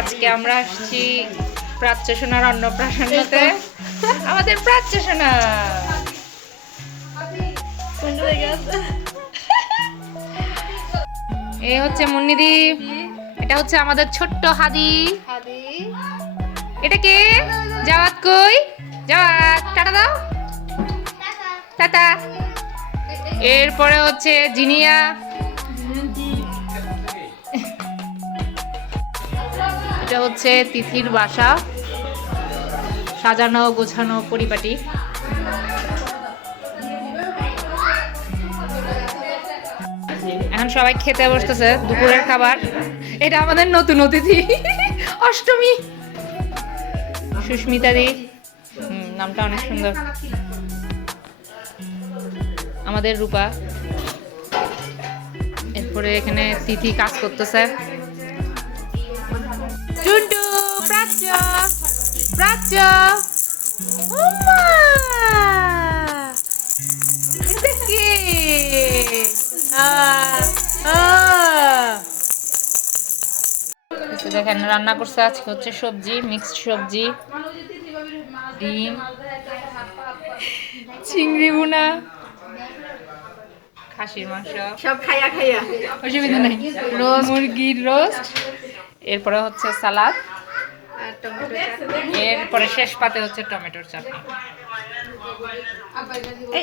আজকে আমরা আসছি প্রাচ্য সোনার অন্নপ্রাশনতে। আমাদের প্রাচ্য সোনা এই হচ্ছে মুন্নিদি, এটা হচ্ছে আমাদের ছোট্ট হাদি। এটা কে? জাওয়াত কই? জাওয়াত টাটা দাও, টাটা। এরপরে হচ্ছে জিনিয়া, এটা হচ্ছে তিথির বাসা, সাজানো গোছানো পরিপাটি। এখন সবাই খেতে বসতেছে দুপুরের খাবার। এটা আমাদের নতুন অতিথি অষ্টমী, সুস্মিতা দি, নামটা অনেক সুন্দর। আমাদের রূপা। এরপরে এখানে তিথি কাজ করতেছে। টুন্টু, প্রাচ্য, প্রাচ্য, ওমা, এটা কে? দেখেন রান্না করছে আজকে হচ্ছে সবজি, মিক্সড সবজি, ডিম, চিংড়ি ভুনা, খাসির মাংস, সব খাইয়া খাইয়া অসুবিধা নাই, মুরগির রোস্ট, এরপরে হচ্ছে সালাদ, আর টমেটো চাটনি। এরপরে শেষ পাতে হচ্ছে টমেটোর চাটনি।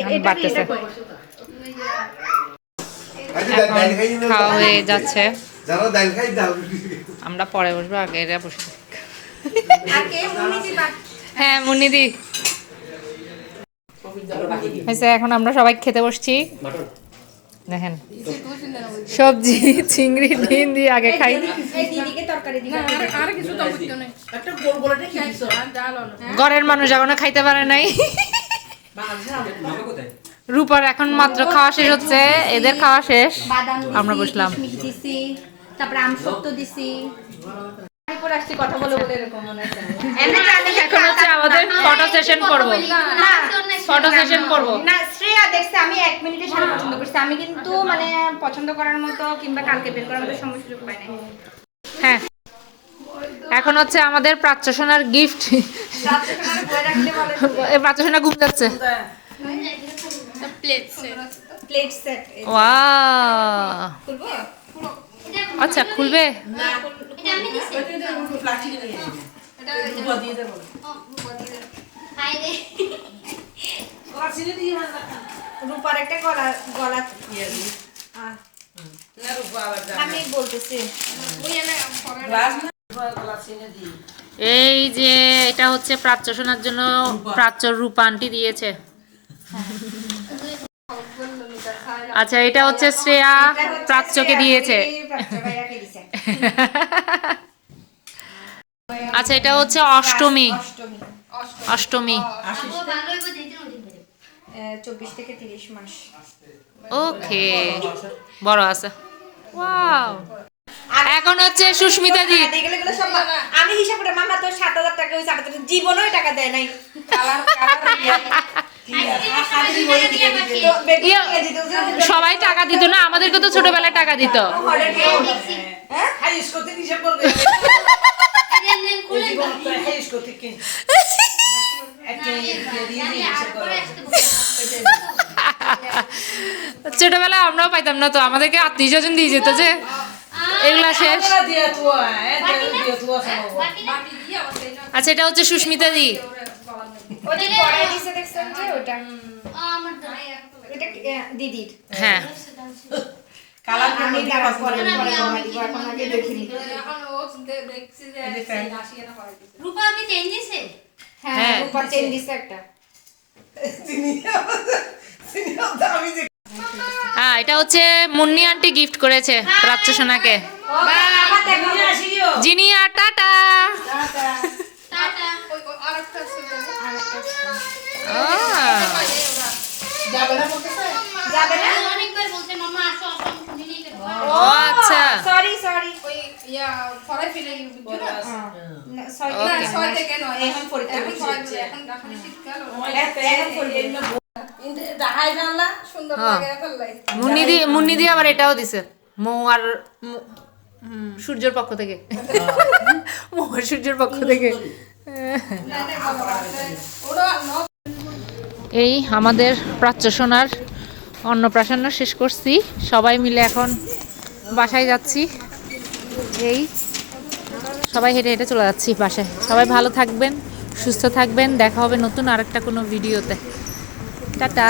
এটা বাড়তেছে, কই? এখন খাওয়া হয়ে যাচ্ছে। যারা ডাল খাই ডাল আমরা পরে বসবো, আগে এরা বসে থাক। আর কে মুনিদি বাট? হ্যাঁ মুন্নিদি হয়েছে। এখন আমরা সবাই খেতে বসছি। দেখেন সবজি, চিংড়ি, ডিম দিয়ে আগে খাই। এই দিদিকে তরকারি দিকে আর কিছু তো বুঝতো না। একটা গোল গোল এটা কি দিছো? আর ডাল হলো। ঘরের মানুষ এখনো খাইতে পারে নাই। রূপার এখন মাত্র খাওয়া শেষ হচ্ছে, এদের খাওয়া শেষ, বাদাম দিছি, আমরা বসলাম। কিশমিশ দিছি, তারপরে আমসত্ব দিছি। পরে আসছি কথা বলে বলে এরকম মনে হচ্ছে। এখন হচ্ছে আমাদের ফটো সেশন করব। না ফটো সেশন করব। না শ্রেয়া দেখছে আমি 1 মিনিটে শাড়ি পছন্দ করছি। আমি কিন্তু মানে পছন্দ করার মতো কিংবা কালকে বের করার মতো সময় সুযোগ পাই নাই। হ্যাঁ, এখন হচ্ছে আমাদের প্রাচ্য সোনার গিফট। রাত্রে বলে রাখলে বলে প্রাচ্য সোনা ঘুম যাচ্ছে। Plate set. ওয়াও, খুলবো? আচ্ছা খুলবে। এটা আমি দিছি প্লাস্টিক নিয়ে এসেছি রূপা দিয়ে দেব হাই রে ওরা ছিনে দিয়ে মানা রূপার একটা গলা গলা ইয়ে দি আহ, না রূপা আবার আমি বলতেছি গ্লাস না রূপা গলা ছিনে দি এই যে এটা হচ্ছে প্রাচ্য সোনার জন্য প্রাচ্য রূপা আন্টি দিয়েছে। আচ্ছা এটা হচ্ছে শ্রেয়া প্রাচ্যকে দিয়েছে। প্রাচ্য ভাইয়াকে দিছে। আচ্ছা এটা হচ্ছে অষ্টমী, অষ্টমী অষ্টমী। আপু ভালো হইব দিন ওদিন করে 24 থেকে 30 মাস। ওকে, বড় আছে। ওয়াও, এখন হচ্ছে সুস্মিতা দি। এগুলো সব আমি হিসাব করে মামা তো 7000 টাকা হইছে, আমার তো জীবনেও টাকা দেয় নাই। কালার আজকে ওই দিয়ে বাকি সবাই টাকা দিত না, আমাদেরকে তো ছোটবেলায় টাকা দিত। হ্যাঁ হাই স্কোতে হিসাব করবে নেন খুলে জীবন তো হাই স্কোতে কিন একটা দিয়ে দিয়ে হিসাব পরে করবে আসতে ছোটবেলায় আমরাও পাইতাম না তো, আমাদেরকে আত্মীয় স্বজন দিয়ে যেত যে এগুলা শেষ। আমরা দিয়ে তুয়া দিয়ে তুয়া সব আচ্ছা এটা হচ্ছে সুস্মিতা দি। ওটা পড়াই দিছে দেখছেন যে ওটা আমার তো এটা দিদির। হ্যাঁ কালার আমি করে তারপর পরে পরে কমাই দিব, এখন আগে দেখিনি। রূপা আমি চেঞ্জ দিছে হ্যাঁ হ্যাঁ। উপর চেন দিছে একটা। আমি যে হ্যাঁ এটা হচ্ছে মুন্নি আন্টি গিফট করেছে প্রাচ্য সোনাকে। বাবা দেখো নিয়ে আসিও জিনিয়া টাটা। টাটা যাবে না বলতেছে যাবে না? অনেকবার বলতে মামা আসো আসো আমি শুনি নেই কেন ও আচ্ছা, সরি সরি বড় আছে সরি এখন পরীক্ষা হচ্ছে। এখন পরীক্ষা দেখাই জানলা মুন্নি দি আবার এটাও দিছে, মৌ আর সূর্যের পক্ষ থেকে মহাসূর্যের পক্ষ থেকে এই আমাদের প্রাচ্যসোনার অন্নপ্রাশন শেষ করছি, সবাই মিলে এখন বাসায় যাচ্ছি। এই সবাই হেঁটে হেঁটে চলে যাচ্ছি বাসায়। সবাই ভালো থাকবেন, সুস্থ থাকবেন, দেখা হবে নতুন আরেকটা কোনো ভিডিওতে। টাটা।